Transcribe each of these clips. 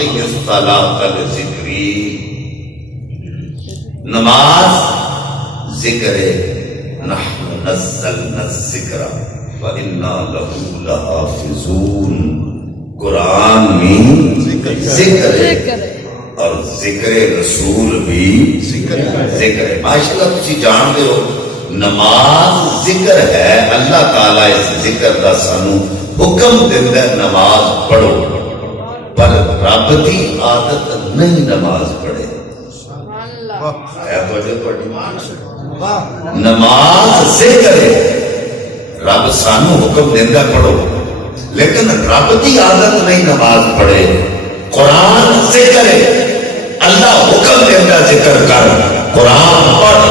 واقعی الصلاۃ لذکری، نماز ذکر ہے، نحن نزلنا الذکر وَإِنَّا لَهُ لَحَافِظُونَ، قرآن میں ذکر ہے اور ذکر رسول بھی ذکر ہے۔ ماشاءاللہ تسی جان دے ہو نماز ذکر ہے، اللہ تعالیٰ اس ذکر دا سانو حکم دیتا ہے نماز پڑھو، پر رب دی عادت نہیں نماز پڑھے۔ نماز ذکر ہے، رب سانو حکم دیتا پڑھو، لیکن رب دی عادت نہیں نماز پڑھے۔ قرآن ذکر ہے، اللہ حکم دیتا ذکر کر، قرآن پڑھ،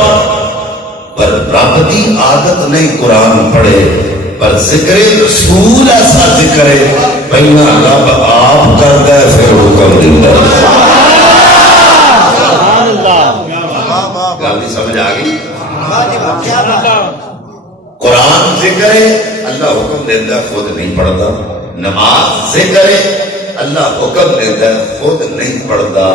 پر رب دی عادت نہیں قرآن پڑھے۔ پر ذکر رسول ایسا ذکر ہے، پہلا رب آپ کرتا ہے پھر حکم دیتا ہے۔ گل سمجھ آ گئی؟ قرآن ذکر ہے، اللہ حکم دیتا ہے خود نہیں پڑھتا۔ نماز ذکر ہے، اللہ حکم دیتا ہے خود نہیں پڑھتا۔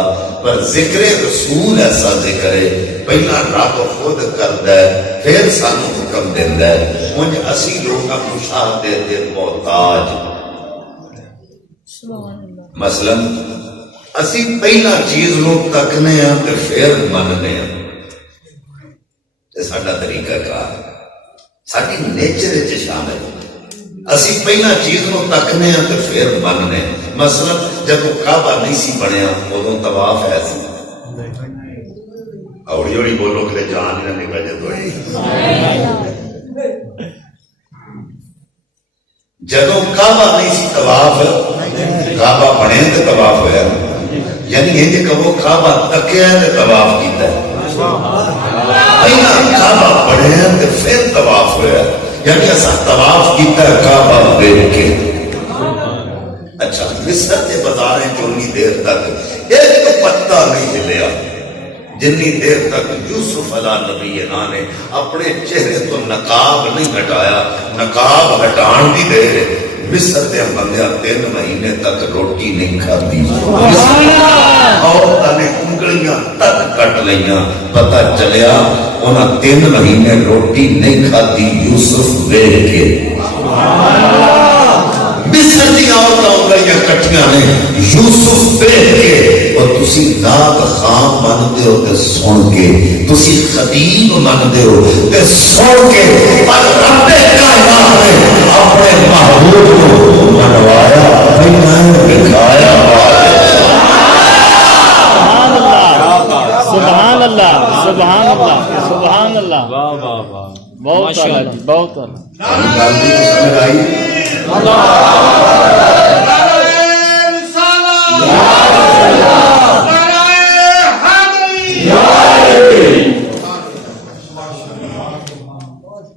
پر ذکر رسول ایسا ذکر ہے، پہلا رب خود کرتا ہے پھر سانو حکم دیتا ہے۔ مجھ اسی لوگ مشاہدے دے محتاج، مثلا اسی پہلا چیز لوگ تکنے ہیں تو پھر مننے ہیں، یہ ساڈا طریقہ کار، ساری نیچر شامل ہے۔ اسی پہلا چیز کو تکنے ہیں تو پھر مننے۔ مثلا جب کعبہ نہیں سی بنیا ادوں طواف ہے سی، اوڑی اوڑی بولو کہ جان نہ نکل جائے تھوڑی۔ جدوں کعبہ نہیں سی طواف، کعبہ بنے تو طواف ہوا، یعنی یہ کہو کعبہ تکیا ہے تو طواف کیتا ہے۔ پہلا کعبہ بنے تو پھر طواف ہوا، یعنی ایسا طواف کیتا ہے کعبہ دیکھ کے۔ اچھا مصر کے بازاریں جو انی دیر تک ایک پتہ نہیں ہلیا جنی دیر تک یوسف علیہ نبی نے اپنے چہرے تو نقاب نہیں ہٹایا۔ نقاب ہٹان دی دیر مصر دے بندیاں 3 مہینے تک روٹی نہیں کھاتی، عورتاں نے انگلیاں تک کٹ لیاں، پتہ چلیا انہاں 3 مہینے روٹی نہیں کھاتی یوسف دیکھ کے۔ مصر دی عورتاں انگلیاں کٹیاں نے یوسف دیکھ کے۔ اور تسی نات خام مانتے ہو تے سن کے، تسی خطیب مانتے ہو تے سن کے، پر رب کائنات نے اپنے محبوب کو منوایا، دکھایا۔ سبحان اللہ، سبحان اللہ، سبحان اللہ، بہت اعلیٰ جی، بہت اعلیٰ۔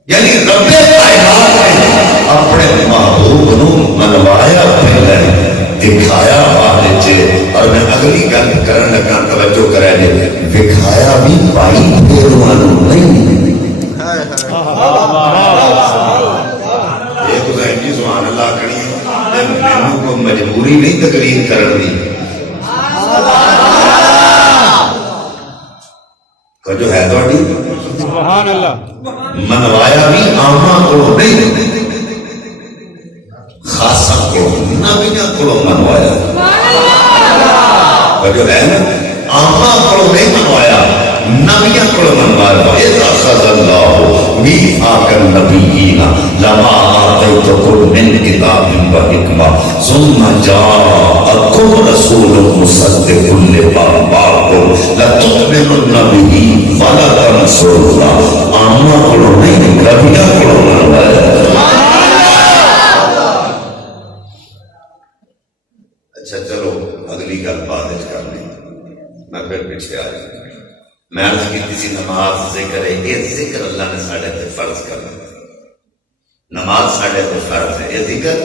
یعنی رب کائنات نے اپنے محبوب نو منوایا، پہلے دکھایا بعد وچ۔ اور میں اگلی گل کرن لگا، توجہ کرے جی، دکھایا بھی پائی پھیرواں نو نہیں۔ یہ تو جی سبحان اللہ کڑی مینوں کو مجبوری نہیں تقریر کرن دی، جو ہے تھوڑی سبحان اللہ۔ منوایا بھی آماں کو نہیں، خاصا کو نبیاں کو منوایا، جو ہے نا آماں کو نہیں منوایا، نبیاں کو منوایا۔ وَإِذَا أَخَذَ اللَّهُ مِيثَاقَ النَّبِيِّينَ لَمَا آتَيْتُكُم مِّن كِتَابٍ وَحِكْمَةٍ ثُمَّ جَاءَكُمْ رَسُولٌ مُصَدِّقٌ لِّمَا مَعَكُمْ لَتُؤْمِنُنَّ بِهِ وَلَتَنصُرُنَّهُ۔ آماں کو نہیں، نبیاں کو منوایا۔ اچھا چلو اگلی گل بعد کر لیں، میں پھر پیچھے آ جاؤں۔ میں عرض کی کسی نماز ذکر ہے، یہ ذکر اللہ نے ساڑھے تے فرض کرنا، نماز ساڑھے تے فرض ہے، یہ ذکر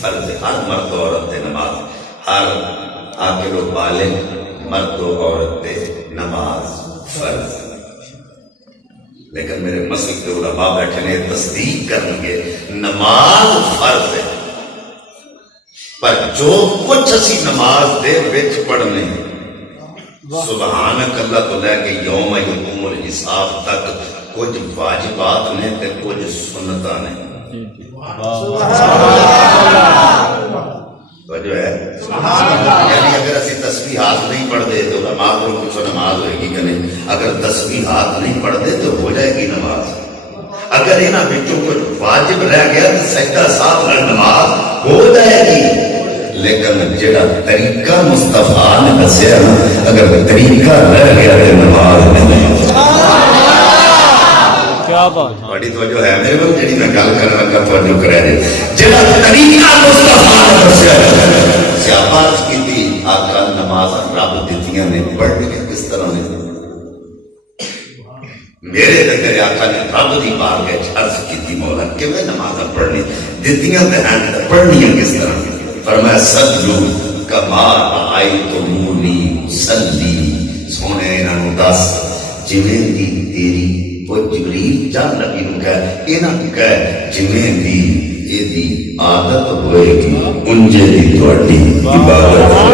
فرض ہے۔ ہر مرد و عورت تے نماز، ہر عاقل و بالغ مرد و عورت تے نماز فرض۔ لیکن میرے مسجد کے علماء بیٹھے نے تصدیق کریں گے نماز فرض ہے، پر جو کچھ اسی نماز دے وچ پڑھنے سبحانک اللہ تو لے کے یوم یقوم الحساب تک کچھ واجبات نے تے کچھ سنتاں نے جو ہے یعنی اگر اسی تسبیحات نہیں پڑھ دے تو نماز کو کچھ نماز ہوئے گی کہ نہیں اگر تسبیحات نہیں پڑھ دے تو ہو جائے گی نماز اگر انہاں وچوں کچھ واجب رہ گیا تو سجدہ ساتھ نال نماز ہو جائے گی لیکن جڑا طریقہ مصطفیٰ نے دسیا اگر طریقہ رہ گیا تو نماز نہیں کیا بات بڑی توجہ ہے میرے کو جڑی میں گل کرنا لگا توجہ کرے دے جڑا طریقہ مصطفیٰ نے دسیا سیاپات کی تھی آقا نماز رب دتیاں نے پڑھ کے کس طرح نے میرے تیرے آقا نے رب دی بارگاہ عرض کی تھی مولا کہ میں نماز پڑھنی دتیاں تے ہیں پڑھنی کس طرح فرمایا سجدو کما رأیتمونی صلی سونے انہوں دس جویں دی تیری وہ جبریل جان نبی نو کہے انہاں کہے جویں دی یہ دی عادت ہوئے گی انجے دی تواڈی عبادت